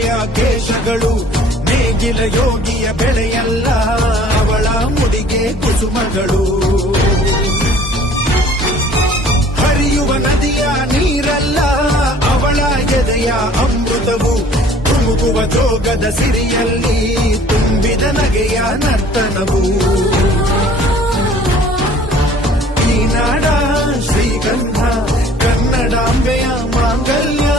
ರೇಖೆಯ ಕೇಶಗಳು ನೇಗಿಲ ಯೋಗಿಯ ಬೆಳೆಯಲ್ಲ, ಅವಳ ಮುಡಿಗೆ ಕುಸುಮಗಳು. ಹರಿಯುವ ನದಿಯ ನೀರಲ್ಲ, ಅವಳ ಎದೆಯ ಅಮೃತವು. ತುಮುಕುವ ಜೋಗದ ಸಿರಿಯಲ್ಲಿ ತುಂಬಿದ ನಗೆಯ ನರ್ತನವು. ಈ ನಾಡ ಶ್ರೀಗಂಧ ಕನ್ನಡಾಂಬೆಯ ಮಾಂಗಲ್ಯ.